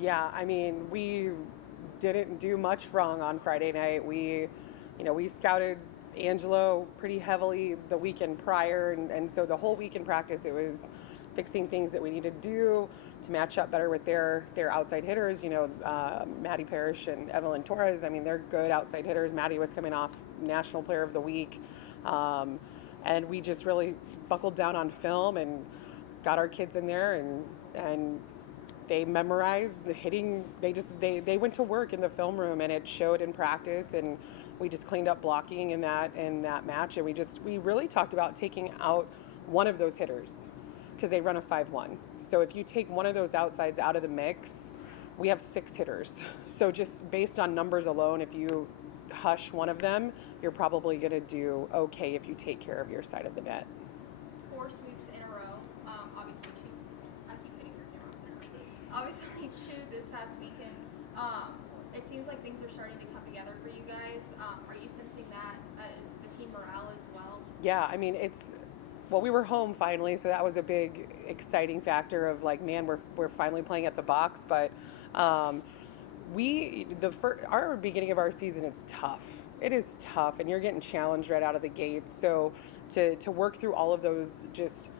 Yeah, I mean, we didn't do much wrong on Friday night. We scouted Angelo pretty heavily the weekend prior, and so the whole week in practice, it was fixing things that we needed to do to match up better with their outside hitters. Maddie Parrish and Evelyn Torres. I mean, they're good outside hitters. Maddie was coming off National Player of the Week, and we just really buckled down on film and got our kids in there and they memorized the hitting. They went to work in the film room, and it showed in practice, and we just cleaned up blocking in that match, and we really talked about taking out one of those hitters because they run a 5-1. So if you take one of those outsides out of the mix, we have 6 hitters. So just based on numbers alone, if you hush one of them, you're probably going to do okay if you take care of your side of the net. 4 sweeps in a row. Obviously 2. I keep hitting your camera. Obviously 2 this past weekend. It seems like things are starting to come together for you guys. Are you sensing that as the team morale as well? Yeah, I mean we were home finally, so that was a big exciting factor of like, man, we're finally playing at the box. But our beginning of our season is tough. It is tough, and you're getting challenged right out of the gates. So to work through all of those just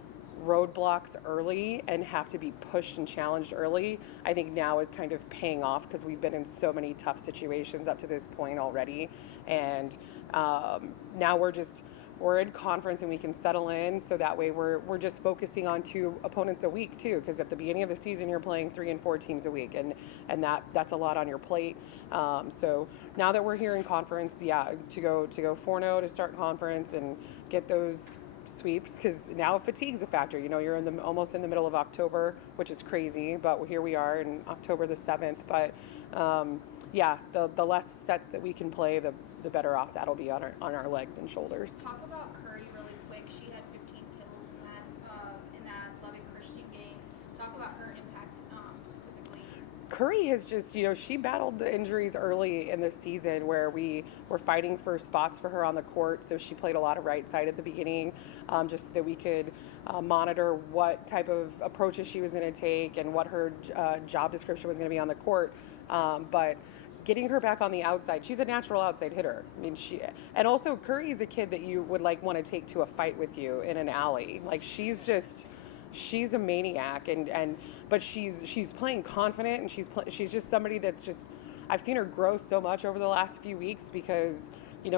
roadblocks early and have to be pushed and challenged early, I think now is kind of paying off because we've been in so many tough situations up to this point already, and now we're in conference and we can settle in, so that way we're just focusing on 2 opponents a week too, because at the beginning of the season you're playing 3 and 4 teams a week, and that's a lot on your plate. So now that we're here in conference, to go 4-0 to start conference and get those sweeps, because now fatigue's a factor. You're almost in the middle of October, which is crazy, but here we are in October the 7th. But the less sets that we can play, the better off that'll be on our legs and shoulders. Talk about Curry really quick. She had 15 kills in that Lubbock Christian game. Talk about her impact specifically. Curry has just, she battled the injuries early in the season where we were fighting for spots for her on the court. So she played a lot of right side at the beginning, just so that we could monitor what type of approaches she was going to take and what her job description was going to be on the court. But getting her back on the outside, she's a natural outside hitter. I mean, and also Curry's a kid that you would want to take to a fight with you in an alley. Like, she's a maniac, but she's playing confident, and she's just somebody that's just, I've seen her grow so much over the last few weeks because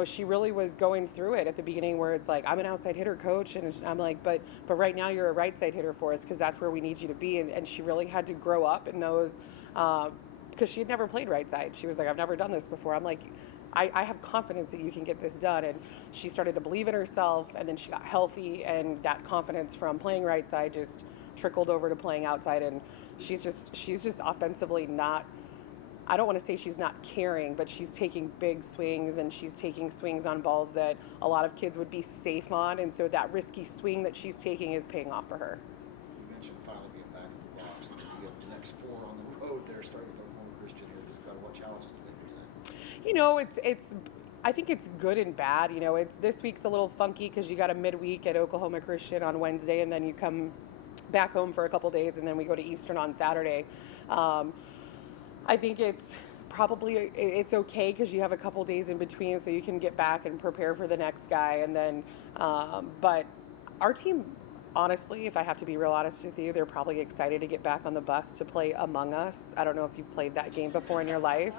she really was going through it at the beginning where it's like, I'm an outside hitter, coach, and I'm like, but right now you're a right side hitter for us because that's where we need you to be, and she really had to grow up in those because she had never played right side. She was like, I've never done this before. I'm like, I have confidence that you can get this done. And she started to believe in herself, and then she got healthy, and that confidence from playing right side just trickled over to playing outside. And she's just offensively not, I don't want to say she's not caring, but she's taking big swings, and she's taking swings on balls that a lot of kids would be safe on. And so that risky swing that she's taking is paying off for her. You mentioned finally being back in the box. You get the next 4 on the road there, starting with Oklahoma Christian here. Just kind of what challenges do they present? I think it's good and bad. This week's a little funky because you got a midweek at Oklahoma Christian on Wednesday, and then you come back home for a couple days, and then we go to Eastern on Saturday. I think it's okay because you have a couple days in between, so you can get back and prepare for the next guy. And then, but our team, honestly, if I have to be real honest with you, they're probably excited to get back on the bus to play Among Us. I don't know if you've played that game before in your life,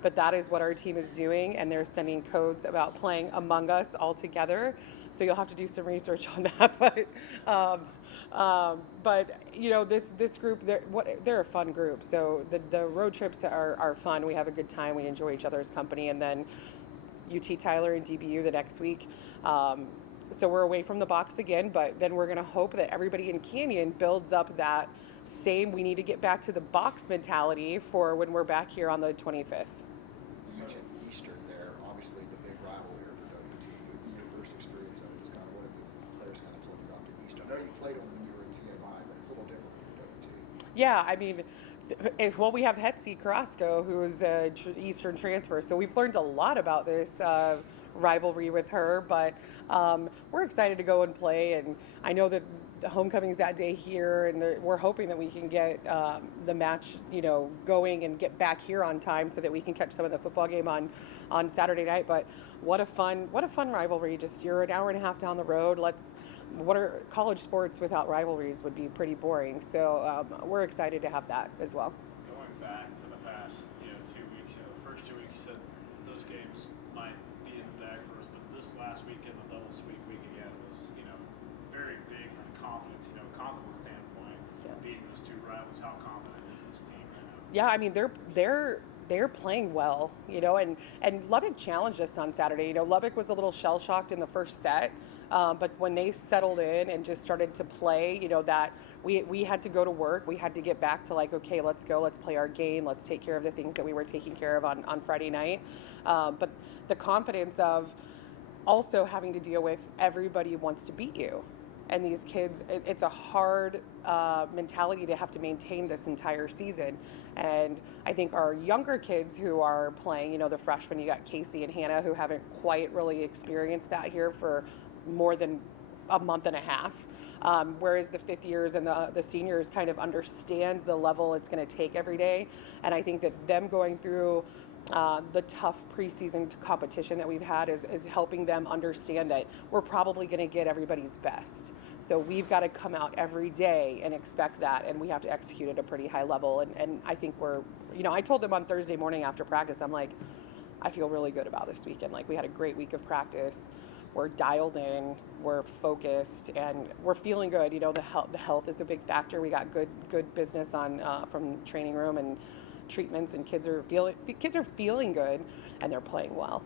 but that is what our team is doing, and they're sending codes about playing Among Us all together. So you'll have to do some research on that. But this group, they're a fun group. So the road trips are fun. We have a good time. We enjoy each other's company, and then UT Tyler and DBU the next week. So we're away from the box again, but then we're going to hope that everybody in Canyon builds up that same, we need to get back to the box mentality for when we're back here on the 25th. You mentioned Eastern there, obviously the big rival here for WT. Your first experience of it is kind of what the players kind of told you about the Eastern. I know you played them when you were in TMI, but it's a little different when you're WT. Yeah, I mean, we have Hetzi Carrasco, who is a Eastern transfer, so we've learned a lot about this rivalry with her, but we're excited to go and play, and I know that the homecoming's that day here, and we're hoping that we can get the match, going and get back here on time so that we can catch some of the football game on Saturday night. But what a fun rivalry! Just you're an hour and a half down the road. What are college sports without rivalries would be pretty boring. So we're excited to have that as well. Going back to the past, 2 weeks, the first 2 weeks, said those games might be in the bag for us, but this last weekend, the double sweep week again was, very big for the confidence standpoint. Yeah. Beating those two rivals, how confident is this team right now? Yeah, I mean they're playing well, and Lubbock challenged us on Saturday. Lubbock was a little shell shocked in the first set, but when they settled in and just started to play, that we had to go to work. We had to get back to okay, let's go, let's play our game, let's take care of the things that we were taking care of on Friday night. But the confidence of also having to deal with everybody wants to beat you. And these kids, it's a hard mentality to have to maintain this entire season. And I think our younger kids who are playing, the freshmen, you got Casey and Hannah, who haven't quite really experienced that here for more than a month and a half. Whereas the fifth years and the seniors kind of understand the level it's going to take every day. And I think that them going through the tough preseason competition that we've had is helping them understand that we're probably going to get everybody's best. So we've got to come out every day and expect that, and we have to execute at a pretty high level. And I think I told them on Thursday morning after practice, I'm like, I feel really good about this weekend. We had a great week of practice. We're dialed in, we're focused, and we're feeling good. The health is a big factor. We got good business on from training room and treatments, and kids are feeling good, and they're playing well.